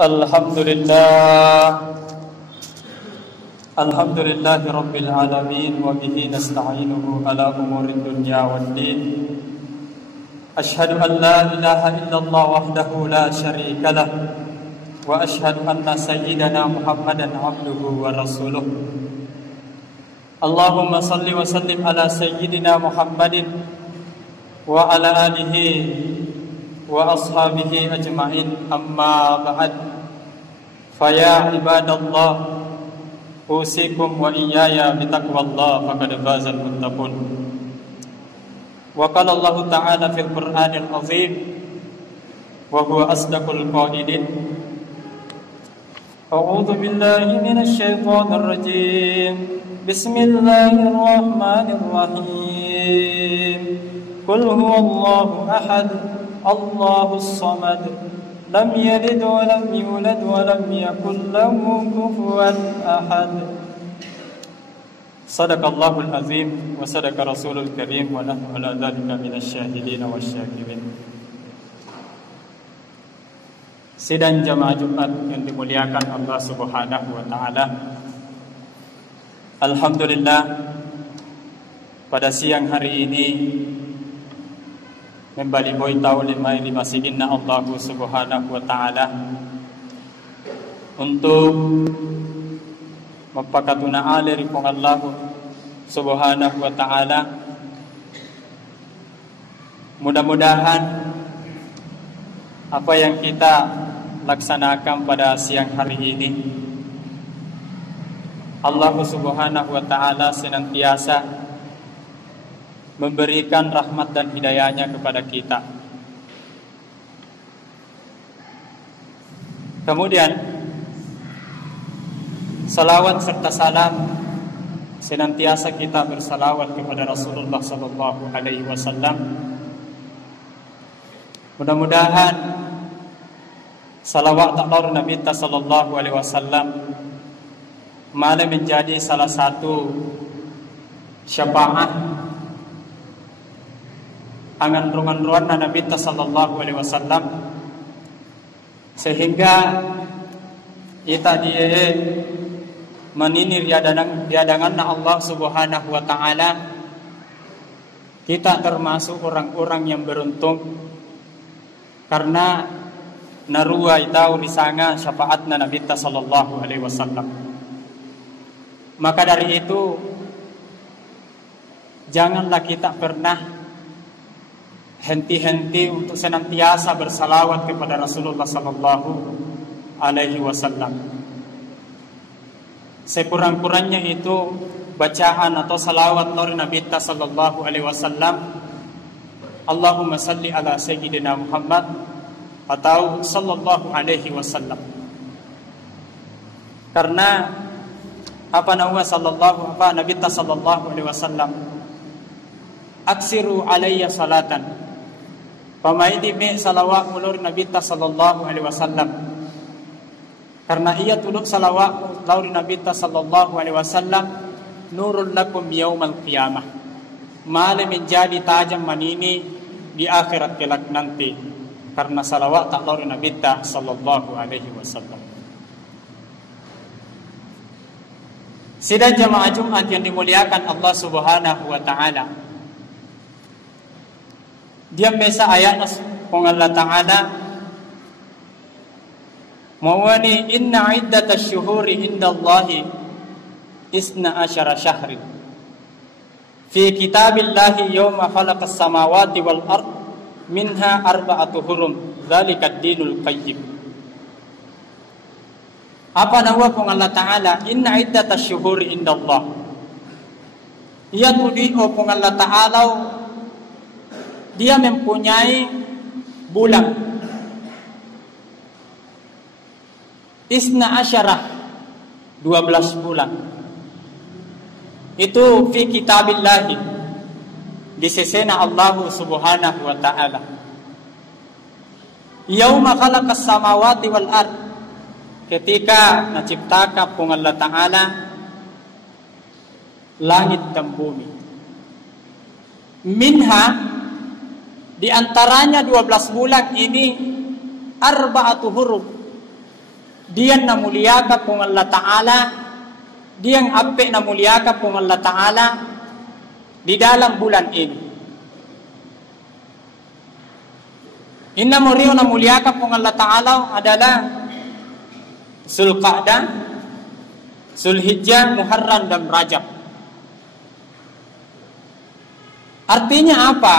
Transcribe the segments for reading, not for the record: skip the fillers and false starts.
Alhamdulillah Alhamdulillahi Rabbil Alamin wa bihi nasta'inuhu ala umurid dunya waddin. Ashhadu an la ilaha illallah wahdahu la syarika lah wa ashhadu anna sayyidana Muhammadan abduhu wa rasuluh. Allahumma salli wa sallim ala sayyidina Muhammadin wa ala alihi wa ashabihi ajma'in, amma ba'd. Faya ibadallah, usikum wa iyaya bitaqwallah faqad fazal muttaqun. Wa qala Allah ta'ala fil Qur'anil azim wa huwa asdaqul qailin. A'udzu billahi minasy syaithanir rajim. Bismillahir rahmanir rahim. Qul huwallahu ahad, Allahus samad, lam yalid wa lam yulad wa lam yakul lahu kufuwan ahad. Sadaqallahul azim wa sadaqa rasulul karim wa nahnu ala dzalika minasy syahidin wasyakirin. Sidang jamaah Jumat yang dimuliakan Allah Subhanahu wa taala. Alhamdulillah, pada siang hari ini membali boy tahu lima masidinna Allah Subhanahu wa taala untuk mapakatuna alir kong Allah Subhanahu wa taala. Mudah-mudahan apa yang kita laksanakan pada siang hari ini Allah Subhanahu wa taala senantiasa memberikan rahmat dan hidayahnya kepada kita. Kemudian salawat serta salam senantiasa kita bersalawat kepada Rasulullah sallallahu alaihi wasallam. Mudah-mudahan salawat Allah Nabi sallallahu alaihi wasallam malah menjadi salah satu syafaat angan ruan-ruan Nabi sallallahu alaihi wasallam, sehingga kita dia menini riadangan Allah Subhanahu wa taala, kita termasuk orang-orang yang beruntung karena narua itau disanga syafaatna Nabi sallallahu alaihi wasallam. Maka dari itu janganlah kita pernah henti-henti untuk senantiasa bersalawat kepada Rasulullah sallallahu alaihi wasallam. Sekurang-kurangnya itu bacaan atau salawat Nabi sallallahu alaihi wasallam, Allahumma salli ala sayyidina Muhammad atau sallallahu alaihi wasallam. Karena Nabi sallallahu alaihi wasallam aksiru alayya salatan, pamaidi me salawat mulur Nabi sallallahu alaihi wasallam. Karena ia tuluk salawat lauri Nabi sallallahu alaihi wasallam nurul lakum yaumal qiyamah, male menjadi tajam manini di akhirat kelak nanti, karena salawat tak lauri Nabi sallallahu alaihi wasallam. Sidang jamaah Jumat yang dimuliakan Allah Subhanahu wa taala, dia mesa ayat kong Allah taala mawani inna iddatash syuhuri indallahi isna asyara syahrin fi kitabillahi yawma khalaqas samawati wal ard minha arba'atu hurum dzalikad dinul qayyim. Apa nawa kong Allah taala inna iddatash syuhuri indallah, ia tudi o kong Allah taala dia mempunyai bulan isna asyarah 12 bulan. Itu fi kitabillahi, di sesena Allah Subhanahu wa taala. Yauma khalaqas samawati wal ard, ketika menciptakan kung Allah taala langit dan bumi. Minha, di antaranya 12 bulan ini arba'atu huruf, diyan na muliaka pong Allah Ta'ala, diyang ape na muliaka pong Allah Ta'ala di dalam bulan ini. Inna muriyo na muliaka pong Allah Ta'ala adalah Zulqa'dah, Zulhijjah, Muharram, dan Rajab. Artinya apa?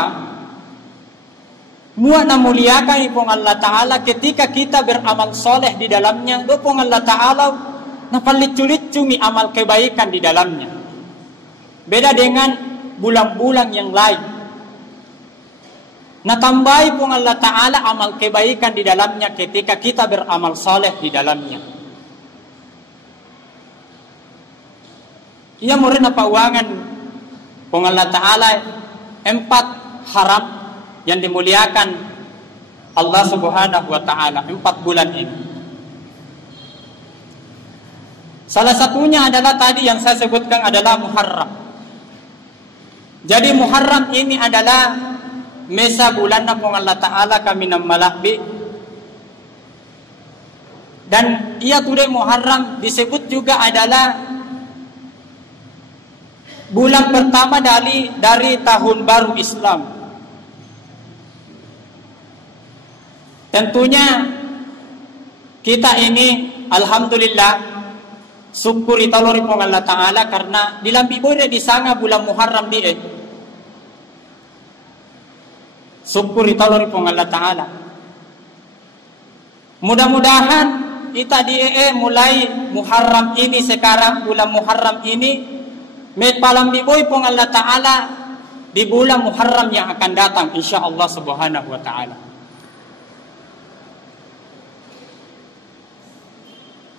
Muat na muliakan pong Allah Ta'ala ketika kita beramal soleh di dalamnya. Do pong Allah Ta'ala napalit-licu mi amal kebaikan di dalamnya. Beda dengan bulan-bulan yang lain. Natambahi pong Allah Ta'ala amal kebaikan di dalamnya ketika kita beramal soleh di dalamnya. Ia murid na pauangan pong Allah Ta'ala 4 haram yang dimuliakan Allah Subhanahu wa Ta'ala 4 bulan ini. Salah satunya adalah tadi yang saya sebutkan adalah Muharram. Jadi Muharram ini adalah mesa bulan na pong Allah Ta'ala kami ng malakbi. Dan ia tuloy Muharram disebut juga adalah bulan pertama dari tahun baru Islam. Tentunya kita ini alhamdulillah syukuri talori pong Allah Ta'ala karena dilambi boleh di sana bulan Muharram di syukuri talori pong Allah Ta'ala. Mudah-mudahan kita di mulai Muharram ini sekarang, bulan Muharram ini may palambi boy pong Allah Ta'ala di bulan Muharram yang akan datang insyaallah Subhanahu wa Ta'ala.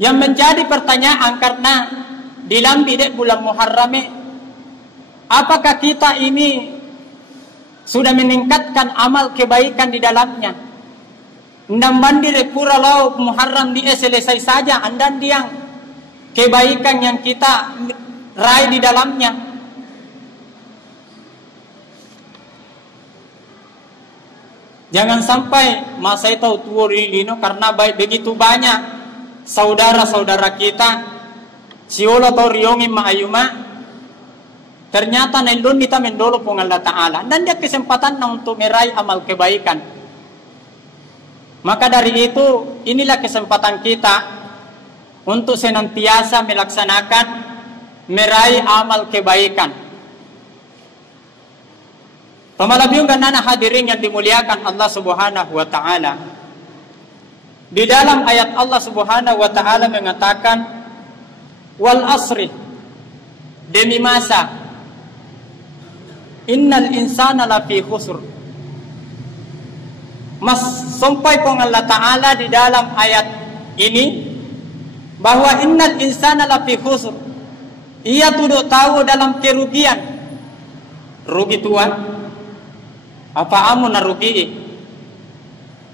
Yang menjadi pertanyaan karena dilambi dek bulan Muharram, apakah kita ini sudah meningkatkan amal kebaikan di dalamnya? Ndang bandire pura lau Muharram di selesai saja, andan diang kebaikan yang kita raih di dalamnya. Jangan sampai masa itu tuorino karena begitu banyak saudara-saudara kita siolo to riongi maayuma ternyata nailun kita mendolo pong Allah Ta'ala dan dia kesempatan na untuk meraih amal kebaikan. Maka dari itu inilah kesempatan kita untuk senantiasa melaksanakan meraih amal kebaikan. Pamalabiong ganana hadirin yang dimuliakan Allah Subhanahu wa Ta'ala. Di dalam ayat Allah Subhanahu wa Ta'ala mengatakan wal asri, demi masa, innal insana lafi khusr. Mas sampai pong Allah Ta'ala di dalam ayat ini bahwa innal insana lafi khusr. Ia tuduh tahu dalam kerugian. Rugi Tuhan. Apa amu na rugi?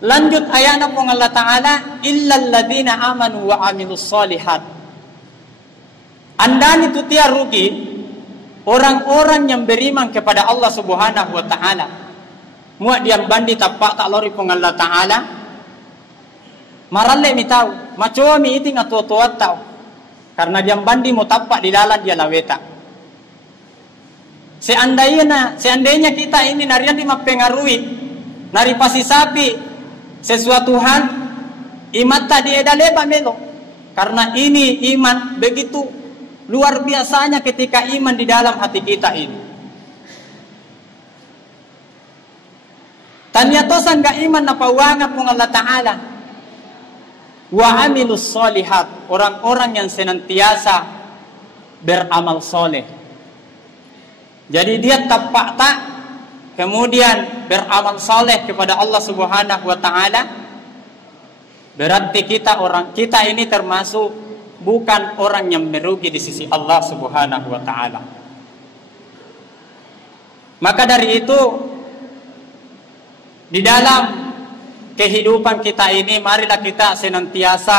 Lanjut ayat pong Allah Ta'ala illal ladzina amanu wa amilus solihat. Andani itu tiar rugi orang-orang yang beriman kepada Allah Subhanahu wa Ta'ala. Muat diam bandi tapak tak lori pong Allah Ta'ala. Maralle mi tahu, macoa mi iting atuatuat tahu. Karena diam bandi mo tapak di lalan dia laweta. Seandainya kita ini narian di mapengaruhi nari pasi sapi sesuatu hal imat tadi edaleba melo. Karena ini iman begitu luar biasanya ketika iman di dalam hati kita ini. Tanyatosan ga iman na pawangan pong Allah Ta'ala. Wa amilus solihat, orang-orang yang senantiasa beramal soleh. Jadi dia tapak tak kemudian beramal soleh kepada Allah Subhanahu wa Ta'ala. Berarti kita ini termasuk bukan orang yang merugi di sisi Allah Subhanahu wa Ta'ala. Maka dari itu di dalam kehidupan kita ini marilah kita senantiasa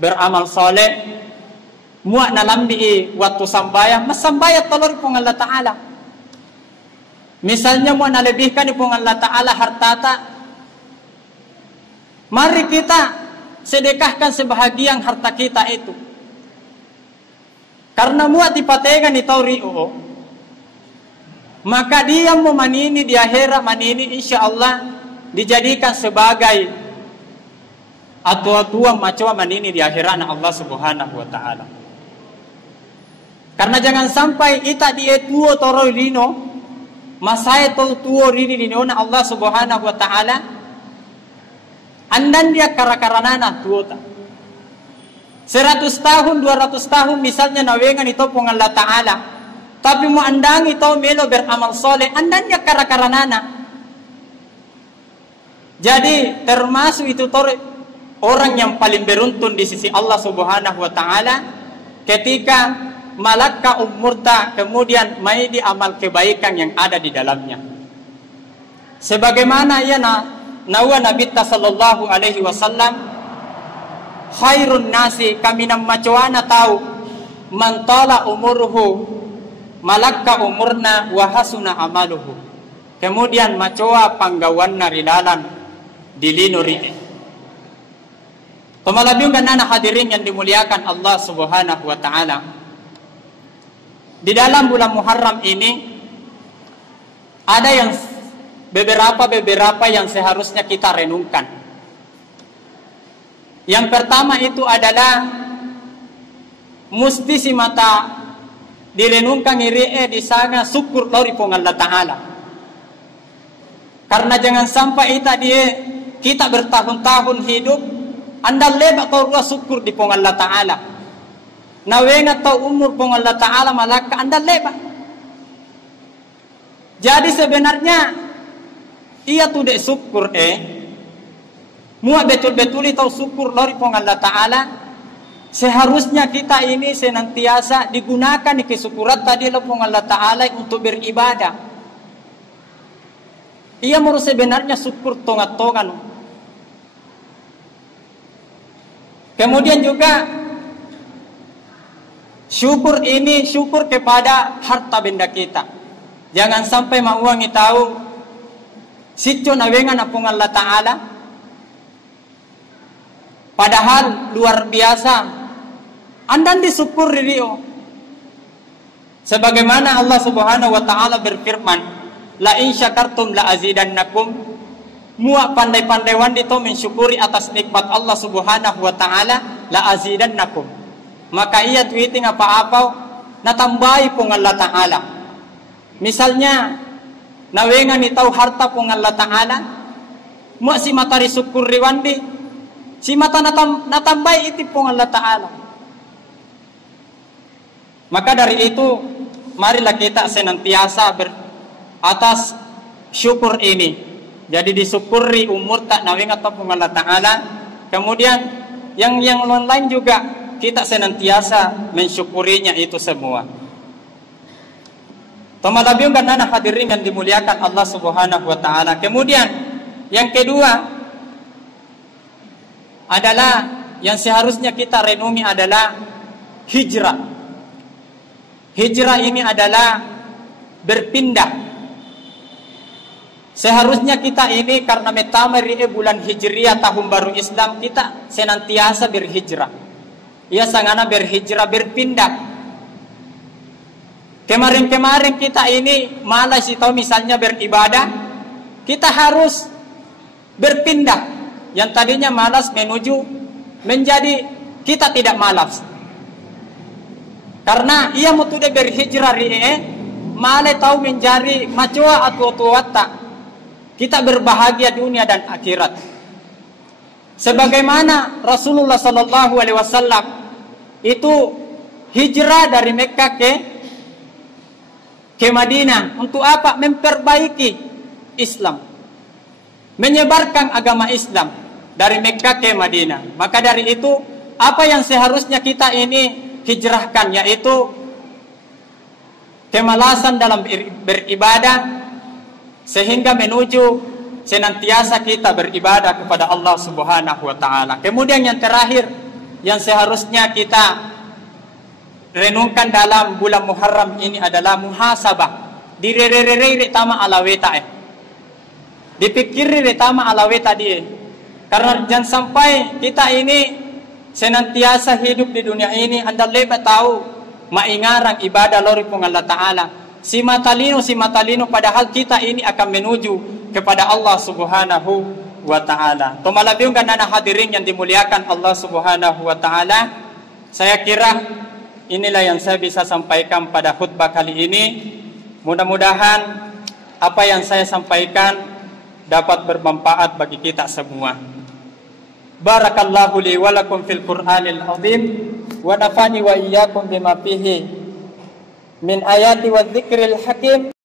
beramal soleh. Muak na lambi waktu sambayang masambayat talor pong Allah Ta'ala. Misalnya muak nalebihkan pong Allah Ta'ala hartata, mari kita sedekahkan sebahagian harta kita itu. Karena muat dipategan di tauri'o, maka dia mau manini di akhirat, manini insya Allah dijadikan sebagai atua-tua macam manini di akhirat Allah Subhanahu wa ta'ala. Karena jangan sampai kita di tuo toro lino, masaya tuo rini lino na Allah Subhanahu wa ta'ala, andan dia karakaranana tuo ta. 100 tahun, 200 tahun misalnya nawengan itu pong Allah Ta'ala. Tapi mo andang ito melo beramal soleh, andan dia karakaranana. Jadi termasuk itu orang yang paling beruntun di sisi Allah Subhanahu wa ta'ala ketika malakka umurta kemudian mai di amal kebaikan yang ada di dalamnya. Sebagaimana ia nawa Nabi sallallahu alaihi wasallam, khairun nasi kami nam macuana tahu man tala umurhu malakka umurna wa hasuna amaluhu. Kemudian macoa panggawanna rilalan dilinuri. Pemalabiung dan anak hadirin yang dimuliakan Allah Subhanahu wa ta'ala, di dalam bulan Muharram ini ada yang beberapa yang seharusnya kita renungkan. Yang pertama itu adalah musti si mata direnungkan iri di sana syukur dari Allah Ta'ala. Karena jangan sampai kita bertahun-tahun hidup anda lebak kau ruas syukur di Allah Ta'ala. Nawengat tau umur Allah Ta'ala malaka anda lebak. Jadi sebenarnya ia tuh dek syukur muat betul-betul itu syukur dari Allah Ta'ala. Seharusnya kita ini senantiasa digunakan di kesyukuran tadi Allah Ta'ala untuk beribadah. Ia mau sebenarnya syukur tongat-tongan. Kemudian juga syukur ini syukur kepada harta benda kita. Jangan sampai mauangi tahu sityo nawengan apung Allah Ta'ala. Padahal luar biasa andan disyukur rio. Sebagaimana Allah Subhanahu wa ta'ala berfirman, la in syakartum la azidannakum. Muak pandai-pandaiwan itu mensyukuri atas nikmat Allah Subhanahu wa ta'ala, la azidannakum. Maka ia tweeting apa-apa natambahi pong Allah Ta'ala. Misalnya nawengan itaw harta pong Allah Ta'ala, muak si matari syukur riwandi, si mata natambay iti pong Allah Ta'ala. Maka dari itu marilah kita senantiasa atas syukur ini. Jadi disyukuri umur tak nawingat pong Allah Ta'ala. Kemudian yang lain juga kita senantiasa mensyukurinya itu semua. Tomalabiung dan anak hadirin yang dimuliakan Allah Subhanahu wa ta'ala. Kemudian yang kedua adalah yang seharusnya kita renungi adalah hijrah. Hijrah ini adalah berpindah. Seharusnya kita ini karena metamari bulan Hijriah tahun baru Islam, kita senantiasa berhijrah. Ya sangana berhijrah, berpindah. Kemarin-kemarin kita ini malas itu misalnya beribadah, kita harus berpindah. Yang tadinya malas menuju menjadi kita tidak malas. Karena ia mau tuh berhijrah malah tahu menjadi macua atau tuata. Kita berbahagia dunia dan akhirat. Sebagaimana Rasulullah sallallahu alaihi wasallam itu hijrah dari Mekah ke Madinah untuk apa? Memperbaiki Islam. Menyebarkan agama Islam dari Mekah ke Madinah. Maka dari itu apa yang seharusnya kita ini hijrahkan, yaitu kemalasan dalam beribadah sehingga menuju senantiasa kita beribadah kepada Allah Subhanahu wa ta'ala. Kemudian yang terakhir yang seharusnya kita renungkan dalam bulan Muharram ini adalah muhasabah. Direre tama alaweta dipikiri tama alaweta dia. Karena jangan sampai kita ini senantiasa hidup di dunia ini anda lebat tahu maingarang ibadah lori pun Allah Ta'ala. Si matalino padahal kita ini akan menuju kepada Allah Subhanahu wa Ta'ala. Tumalabiung ganana hadirin yang dimuliakan Allah Subhanahu wa Ta'ala. Saya kira inilah yang saya bisa sampaikan pada khutbah kali ini. Mudah-mudahan apa yang saya sampaikan dapat bermanfaat bagi kita semua. Barakallahu li wa lakum fil Qur'anil azim wa nafani wa iyyakum bima fihi min ayati wa dzikril hakim.